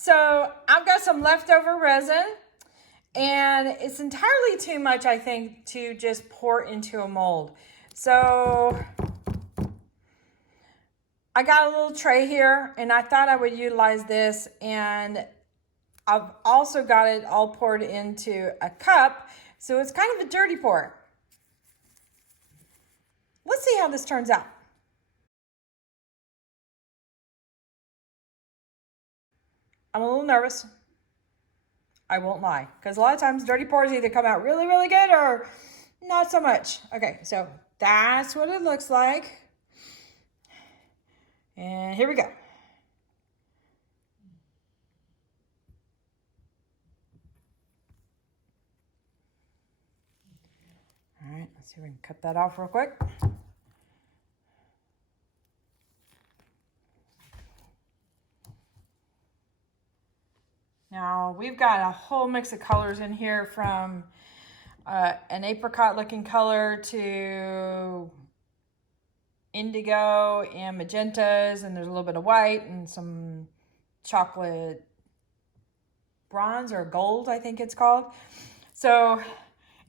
So I've got some leftover resin, and it's entirely too much, I think, to just pour into a mold. So I got a little tray here, and I thought I would utilize this, and I've also got it all poured into a cup, so it's kind of a dirty pour. Let's see how this turns out. I'm a little nervous. I won't lie, because a lot of times dirty pours either come out really, really good or not so much. Okay, so that's what it looks like. And here we go. All right, let's see if we can cut that off real quick. Now we've got a whole mix of colors in here, from an apricot looking color to indigo and magentas, and there's a little bit of white and some chocolate bronze or gold, I think it's called. So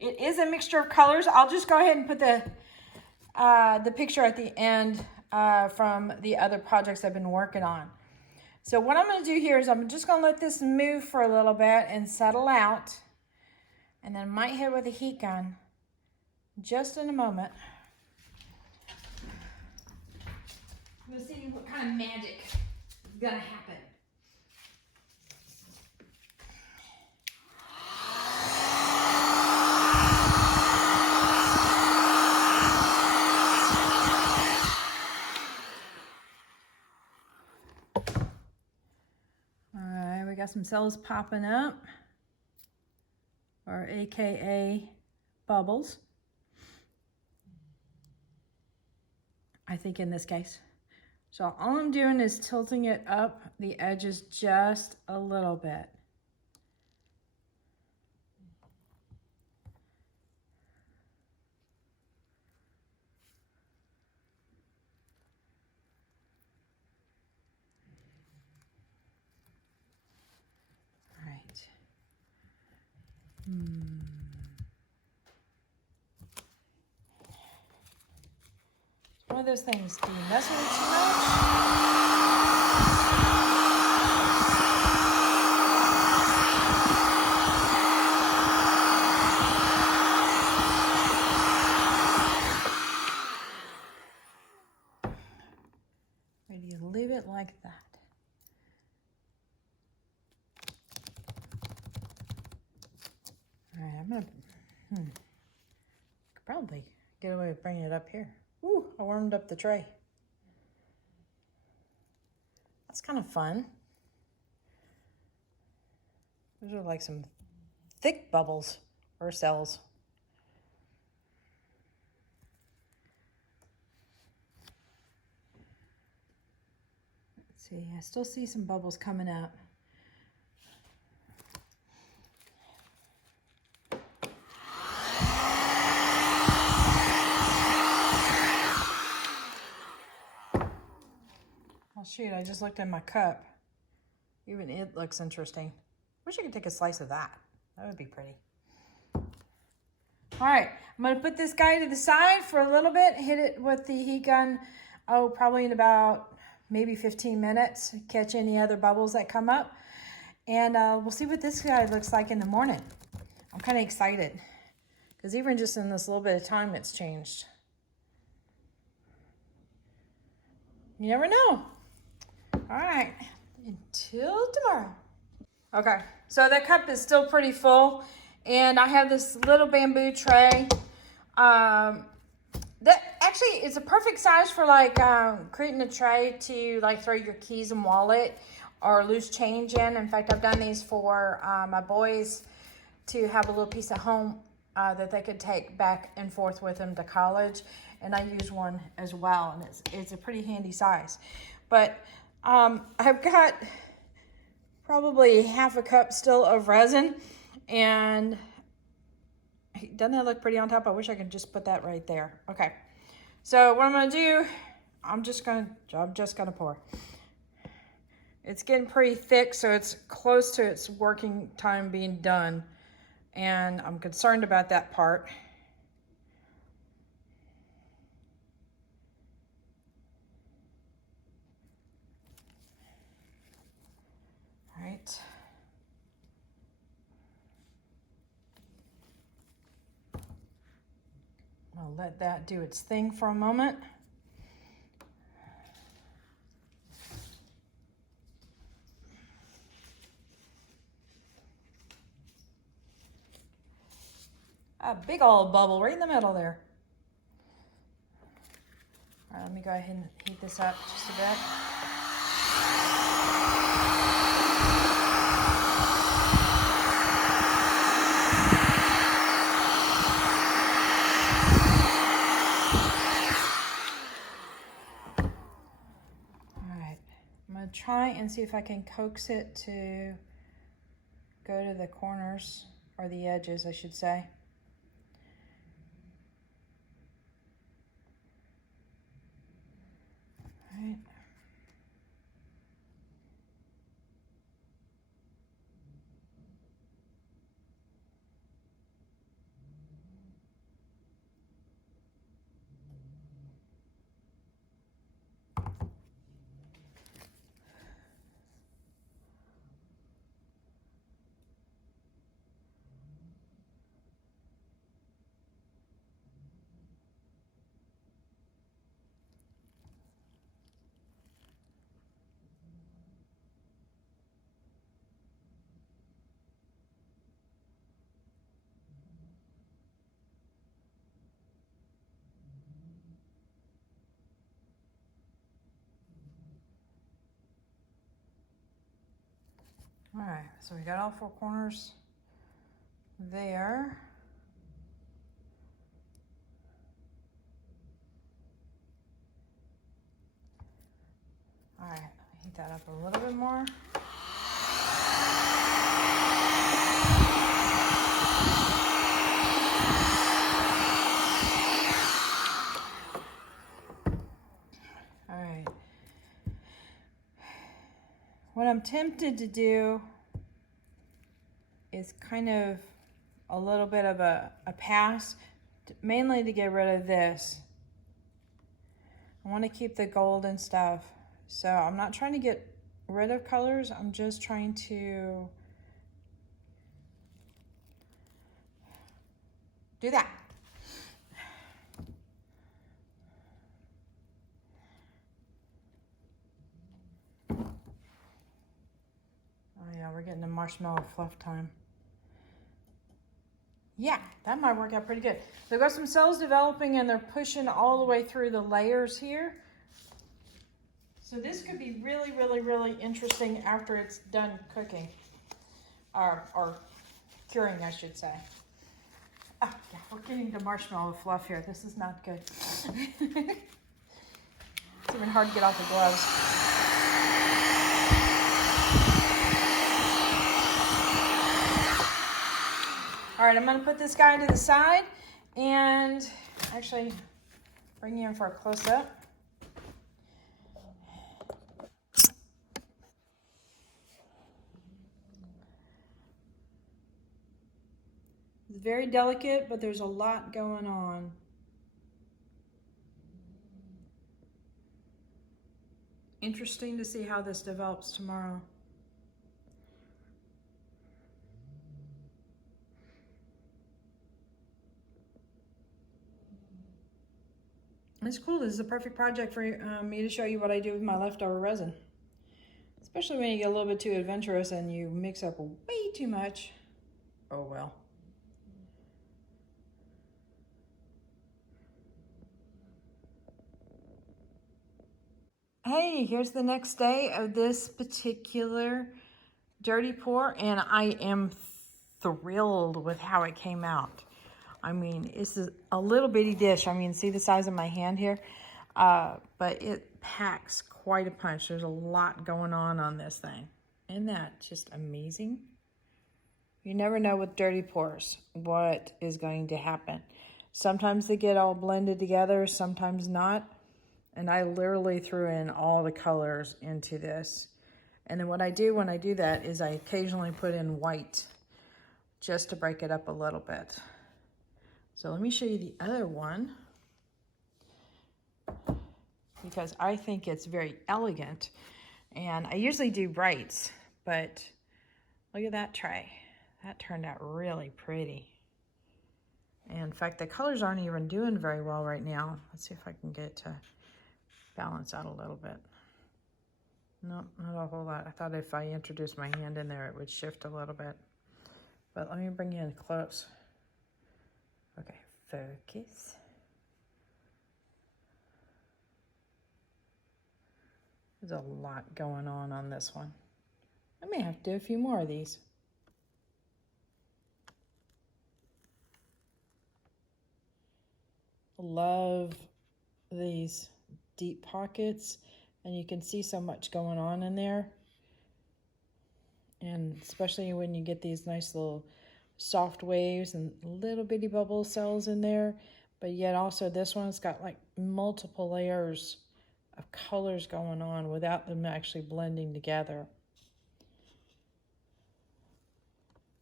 it is a mixture of colors. I'll just go ahead and put the picture at the end from the other projects I've been working on. So what I'm going to do here is I'm just going to let this move for a little bit and settle out. And then I might hit it with a heat gun just in a moment. I'm going to see what kind of magic is going to happen. Got some cells popping up, or AKA bubbles, I think in this case. So all I'm doing is tilting it up the edges just a little bit. One of those things, do you mess with it too much? Or do you leave it like that? All right, I'm gonna, could probably get away with bringing it up here. Ooh, I warmed up the tray. That's kind of fun. Those are like some thick bubbles or cells. Let's see, I still see some bubbles coming up. Oh shoot, I just looked in my cup. Even it looks interesting. Wish I could take a slice of that. That would be pretty. All right, I'm gonna put this guy to the side for a little bit, hit it with the heat gun, probably in about maybe 15 minutes, catch any other bubbles that come up. And we'll see what this guy looks like in the morning. I'm kind of excited, because even just in this little bit of time, it's changed. You never know. All right, until tomorrow. Okay, so the cup is still pretty full, and I have this little bamboo tray. That actually is a perfect size for like creating a tray to like throw your keys and wallet or loose change in. In fact, I've done these for my boys to have a little piece of home that they could take back and forth with them to college, and I use one as well, and it's a pretty handy size. But I've got probably half a cup still of resin, and doesn't that look pretty on top? I wish I could just put that right there. Okay, so what I'm gonna do, I'm just gonna pour. It's getting pretty thick, so it's close to its working time being done. And I'm concerned about that part. All right. I'll let that do its thing for a moment. A big old bubble right in the middle there. All right, let me go ahead and heat this up just a bit. All right, I'm gonna try and see if I can coax it to go to the corners, or the edges, I should say. All right. All right, so we got all four corners there. All right, heat that up a little bit more. All right. What I'm tempted to do is kind of a little bit of a pass, mainly to get rid of this. I want to keep the gold and stuff. So I'm not trying to get rid of colors, I'm just trying to do that. Oh yeah, we're getting the marshmallow fluff time. Yeah, that might work out pretty good. So I've got some cells developing and they're pushing all the way through the layers here. So this could be really, really, really interesting after it's done cooking. Or curing, I should say. Oh, yeah, we're getting the marshmallow fluff here. This is not good. It's even hard to get off the gloves. All right, I'm gonna put this guy to the side and actually bring you in for a close-up. It's very delicate, but there's a lot going on. Interesting to see how this develops tomorrow. It's cool. This is a perfect project for me to show you what I do with my leftover resin. Especially when you get a little bit too adventurous and you mix up way too much. Oh well. Hey, here's the next day of this particular dirty pour, and I am thrilled with how it came out. I mean, this is a little bitty dish. I mean, see the size of my hand here? But it packs quite a punch. There's a lot going on this thing. Isn't that just amazing? You never know with dirty pours what is going to happen. Sometimes they get all blended together, sometimes not. And I literally threw in all the colors into this. And then what I do when I do that is I occasionally put in white just to break it up a little bit. So let me show you the other one, because I think it's very elegant. And I usually do brights, but look at that tray. That turned out really pretty. And in fact, the colors aren't even doing very well right now. Let's see if I can get it to balance out a little bit. No, not a whole lot. I thought if I introduced my hand in there, it would shift a little bit. But let me bring you in close. Okay, focus. There's a lot going on this one. I may have to do a few more of these. Love these deep pockets, and you can see so much going on in there. And especially when you get these nice little soft waves and little bitty bubble cells in there, but yet also this one's got like multiple layers of colors going on without them actually blending together.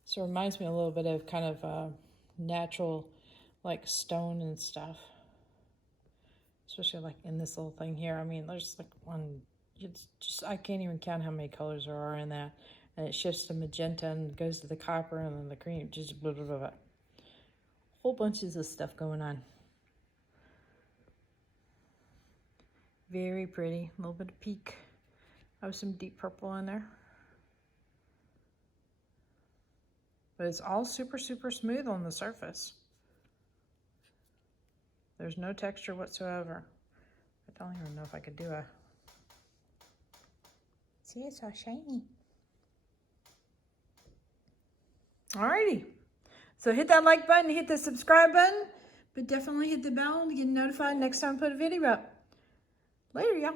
So it reminds me a little bit of kind of natural like stone and stuff, especially like in this little thing here. I mean, there's like one, it's just, I can't even count how many colors there are in that. And it shifts to magenta and goes to the copper and then the cream, just blah, blah, blah, blah. Whole bunches of stuff going on. Very pretty, a little bit of peak. I have some deep purple in there. But it's all super, super smooth on the surface. There's no texture whatsoever. I don't even know if I could do a... See, it's so shiny. Alrighty. So hit that like button, hit the subscribe button, but definitely hit the bell to get notified next time I put a video up. Later, y'all.